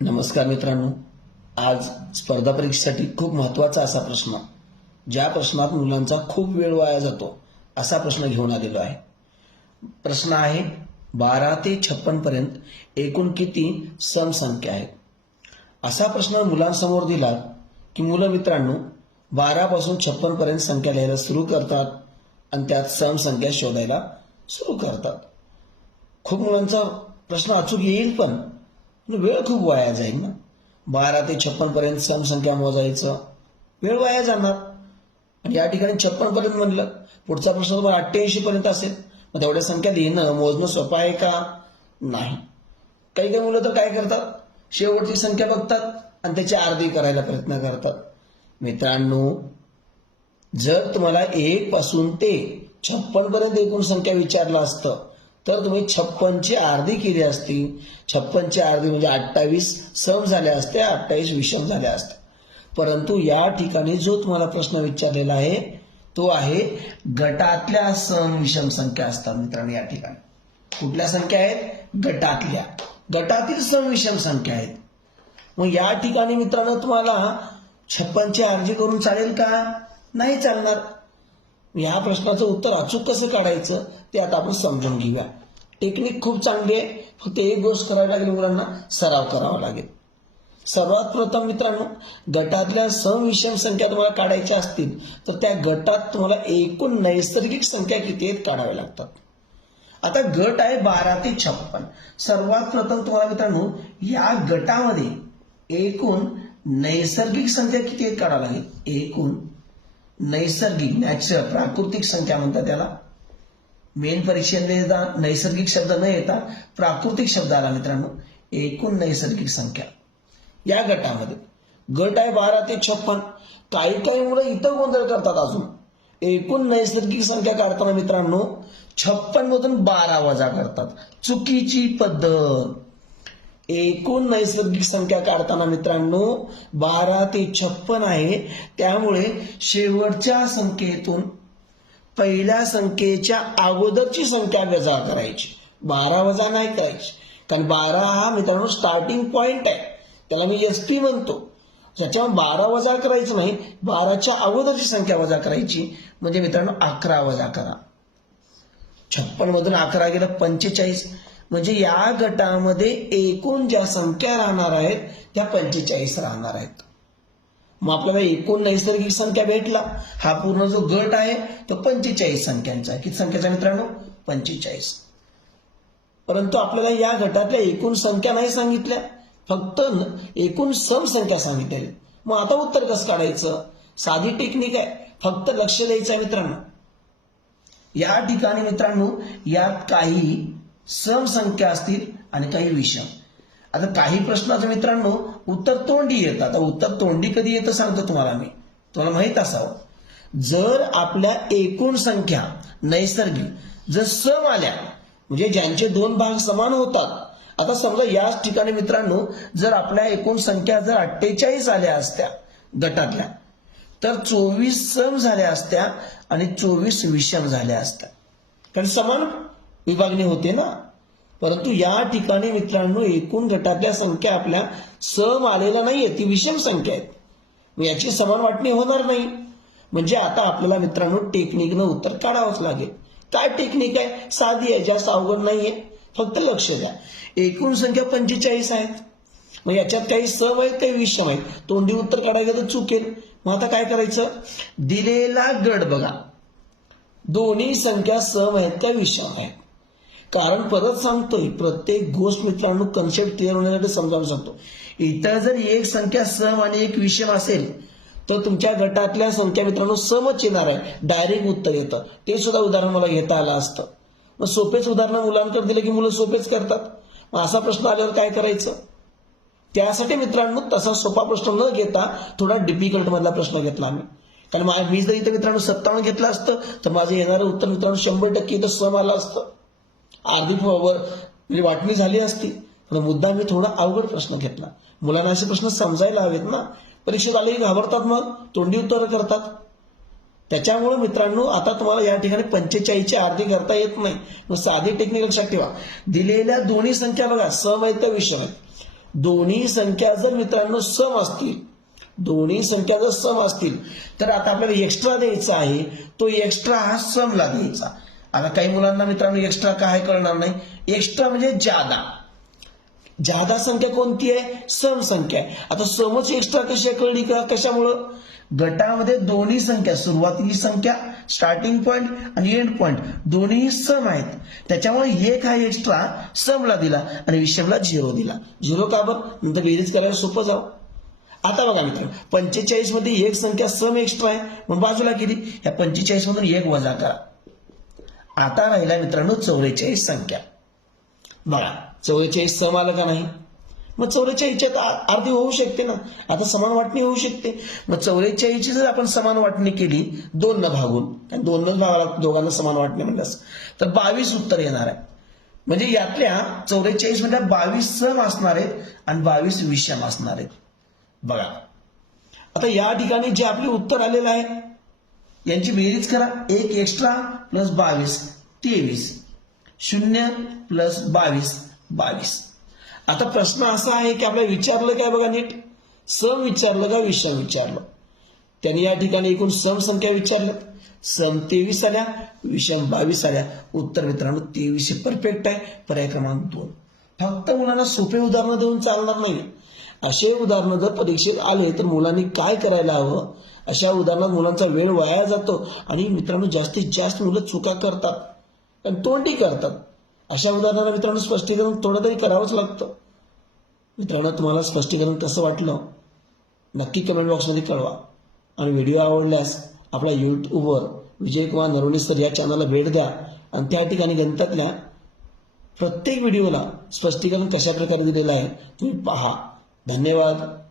नमस्कार मित्रांनो. आज स्पर्धा परीक्षेसाठी खूप महत्त्वाचा असा प्रश्न ज्या प्रश्नात मुलांचा खूप वेळ वाया जातो असा प्रश्न घेऊन आलेलो आहे. प्रश्न आहे बारा ते छप्पन पर्यंत एकूण किती समसंख्या आहेत? असा प्रश्न मुलांसमोर दिला की मुलं मित्रांनो बारापासून छप्पन पर्यंत संख्या लिहायला सुरू करतात आणि त्यात समसंख्या शोधायला सुरू करतात. खूप मुलांचा प्रश्न अचूक येईल पण म्हणजे वेळ खूप वाया जाईल ना? बारा ते छप्पन पर्यंत समसंख्या मोजायचं. वेळ वाया जाणार. आणि या ठिकाणी छप्पन पर्यंत म्हणलं पुढचा प्रश्न तुम्हाला अठ्ठ्याऐंशी पर्यंत असेल. मग तेवढ्या संख्या लिहिणं मोजणं सोपं आहे का? नाही. काही काही मुलं तर काय करतात? शेवटची संख्या बघतात आणि त्याची अर्धी करायला प्रयत्न करतात. मित्रांनो जर तुम्हाला एक पासून ते छप्पन पर्यंत एकूण संख्या विचारलं असतं तर तुम्ही छप्पनची अर्धी केली असती. छप्पनची अर्धी म्हणजे अठ्ठावीस सम झाल्या असत्या अठ्ठावीस विषम झाल्या असत्या परंतु या ठिकाणी जो तुम्हाला प्रश्न विचारलेला आहे तो आहे गटातल्या सम विषम संख्या असतात मित्रांनो या ठिकाणी. कुठल्या संख्या आहेत? गटातल्या. गटातील सम विषम संख्या आहेत. मग या ठिकाणी मित्रांनो तुम्हाला छप्पनची अर्जी करून चालेल का? नाही चालणार. या प्रश्नाचं उत्तर अचूक कसं काढायचं ते आता आपण समजून घेऊया. टेक्निक खूप चांगली आहे. फक्त एक गोष्ट करायला लागेल मुलांना सराव करावा लागेल. सर्वात प्रथम मित्रांनो गटातल्या समविषम संख्या तुम्हाला काढायच्या असतील तर त्या गटात तुम्हाला एकूण नैसर्गिक संख्या किती आहेत काढाव्या लागतात. आता गट आहे बारा ते छप्पन. सर्वात प्रथम तुम्हाला मित्रांनो या गटामध्ये एकूण नैसर्गिक संख्या किती आहेत काढावं लागेल? एकूण नैसर्गिक नॅचरल प्राकृतिक संख्या म्हणतात त्याला. मेन परीक्षेमध्ये येता नैसर्गिक शब्द न येता प्राकृतिक शब्द आला मित्रांनो. एकूण नैसर्गिक संख्या. या गटामध्ये गट आहे बारा ते छप्पन. काही काही मुलं इथं गोंधळ करतात अजून. एकूण नैसर्गिक संख्या काढताना मित्रांनो छप्पन मधून बारा वजा करतात. चुकीची पद्धत. एकूण नैसर्गिक संख्या काढताना मित्रांनो बारा ते छप्पन आहे. त्यामुळे शेवटच्या संख्येतून पहिल्या संख्येच्या अगोदरची संख्या वजा करायची. बारा वजा नाही करायची. कारण बारा हा मित्रांनो स्टार्टिंग पॉइंट आहे. त्याला मी एस पी म्हणतो. ज्याच्यावर बारा वजा करायचं नाही बाराच्या अगोदरची संख्या वजा करायची. म्हणजे मित्रांनो अकरा वजा करा. छप्पन मधून अकरा गेलं पंचेचाळीस. म्हणजे या गटामध्ये एकूण ज्या संख्या राहणार आहेत त्या पंचेचाळीस राहणार आहेत. मग आपल्याला एकूण नैसर्गिक संख्या भेटला. हा पूर्ण जो गट आहे तो पंचेचाळीस संख्यांचा आहे. किती संख्याचा मित्रांनो? पंचेचाळीस. परंतु आपल्याला या गटातल्या एकूण संख्या नाही सांगितल्या. फक्त एकूण सम संख्या सांगितलेली. मग आता उत्तर कसं काढायचं? साधी टेक्निक आहे. फक्त लक्ष द्यायचं आहे मित्रांनो. या ठिकाणी मित्रांनो यात काही सम संख्या असतील आणि काही विषम. आता काही प्रश्नाचं मित्रांनो उत्तर तोंडी येतं. आता उत्तर तोंडी कधी येतं सांगतो तुम्हाला मी. तुम्हाला माहीत असावं. जर आपल्या एकूण संख्या नैसर्गिक जर सम आल्या म्हणजे ज्यांचे दोन भाग समान होतात. आता समजा याच ठिकाणी मित्रांनो जर आपल्या एकूण संख्या जर अठ्ठेचाळीस आल्या असत्या गटातल्या तर चोवीस सम झाल्या असत्या आणि चोवीस विषम झाल्या असत्या. कारण समान विभागणी होते ना? परंतु या ठिकाणी मित्रांनो एकूण गटातल्या संख्या आपल्या सम आलेल्या नाहीये ती विषम संख्या आहेत. मग याची समान वाटणी होणार नाही. म्हणजे आता आपल्याला मित्रांनो टेक्निकनं उत्तर काढावंच लागेल. काय टेक्निक आहे? साधी आहे जास्त अवघड नाहीये. फक्त लक्ष द्या. एकूण संख्या पंचेचाळीस आहेत. मग याच्यात काही सम आहेत काही विषम आहेत. तोंडी उत्तर काढायला तर चुकेल. मग आता काय करायचं? दिलेला गट बघा. दोन्ही संख्या सम आहेत त्या विषम आहेत? कारण परत सांगतोय प्रत्येक गोष्ट मित्रांनो कन्सेप्ट क्लिअर होण्यासाठी समजावून सांगतो. इतर जर एक संख्या सम आणि एक विषम असेल तर तुमच्या गटातल्या संख्या मित्रांनो समच येणार आहे. डायरेक्ट उत्तर येतं. ते सुद्धा उदाहरण मला घेता आलं असतं. मग सोपेच उदाहरण मुलांकडे दिलं की मुलं सोपेच करतात. मग असा प्रश्न आल्यावर काय करायचं? त्यासाठी मित्रांनो तसा सोपा प्रश्न न घेता थोडा डिफिकल्ट मधला प्रश्न घेतला आम्ही. कारण मी जर इथं मित्रांनो सत्तावन्न घेतलं असतं तर माझं येणारं उत्तर मित्रांनो शंभर टक्के इथं सम आलं असतं. अर्धी फॉवर म्हणजे वाटणी झाली असती पण मुद्दा मी थोडा अवघड प्रश्न घेतला. मुलांना असे प्रश्न समजायला हवेत ना. परीक्षेत आले की घाबरतात मग तोंडी उत्तरं करतात. त्याच्यामुळे मित्रांनो आता तुम्हाला या ठिकाणी पंचेचाळीसची अर्धी करता येत नाही. मग साधी टेक्निक लक्षात ठेवा. दिलेल्या दोन्ही संख्या बघा सम आहेत त्या विषम आहेत. दोन्ही संख्या जर मित्रांनो सम असतील दोन्ही संख्या जर सम असतील तर आता आपल्याला एक्स्ट्रा द्यायचा आहे तो एक्स्ट्रा हा समला द्यायचा. आता काही मुलांना मित्रांनो एक्स्ट्रा काय कळणार नाही. एक्स्ट्रा म्हणजे जादा. जादा संख्या कोणती आहे? सम संख्या आहे. आता समच एक्स्ट्रा कशी कळली का? कशामुळं? गटामध्ये दोन्ही संख्या सुरुवातीची संख्या स्टार्टिंग पॉइंट आणि एंड पॉइंट दोन्ही सम आहेत. त्याच्यामुळे एक हा एक्स्ट्रा समला दिला आणि विषमला झिरो दिला. झिरो का बरं? नंतर बेरीज करायला सोपं जावं. आता बघा मित्र पंचेचाळीसमध्ये एक संख्या सम एक्स्ट्रा आहे. मग बाजूला केली. या पंचेचाळीस मधून एक वजा करा. आता राहिला मित्रांनो चौवेचाळीस संख्या. बघा चौवेचाळीस सम आलं का नाही? मग चौवेचाळीसच्या अर्धी होऊ शकते ना. आता समान वाटणी होऊ शकते. मग चौवेचाळीसची जर आपण समान वाटणी केली दोन न भागून आणि दोन न भागाला दोघांना समान वाटणी म्हणल्यास तर बावीस उत्तर येणार आहे. म्हणजे यातल्या चौवेचाळीस म्हणजे बावीस सम असणार आहेत आणि बावीस विषम असणार आहेत. बघा. आता या ठिकाणी जे आपले उत्तर आलेलं आहे यांची बेरीज करा. एक एक्स्ट्रा प्लस बावीस तेवीस. शून्य प्लस बावीस बावीस. आता प्रश्न असा आहे की आपल्याला विचारलं काय बघा नीट? सम विचारलं का विषम विचारलं? त्यांनी या ठिकाणी एकूण सम संख्या विचारलं सम तेवीस आल्या विषम बावीस आल्या. उत्तर मित्रांनो तेवीस हे परफेक्ट आहे. पर्याय क्रमांक दोन. फक्त मुलांना सोपे उदाहरणं देऊन चालणार नाही असे उदाहरणं जर परीक्षेत आले तर मुलांनी काय करायला हवं? अशा उदाहरणात मुलांचा वेळ वाया जातो आणि मित्रांनो जास्तीत जास्त मुलं चुका करतात आणि तोंडी करतात. अशा उदाहरणाला मित्रांनो स्पष्टीकरण थोडं तरी करावंच लागतं. मित्रांनो तुम्हाला स्पष्टीकरण कसं वाटलं? नक्की कमेंट बॉक्समध्ये कळवा. आणि व्हिडिओ आवडल्यास आपल्या यूट्यूबवर विजयकुमार नरवणे सर या चॅनलला भेट द्या आणि त्या ठिकाणी गणितातल्या प्रत्येक व्हिडिओला स्पष्टीकरण कशा प्रकारे दिलेलं आहे तुम्ही पहा. धन्यवाद.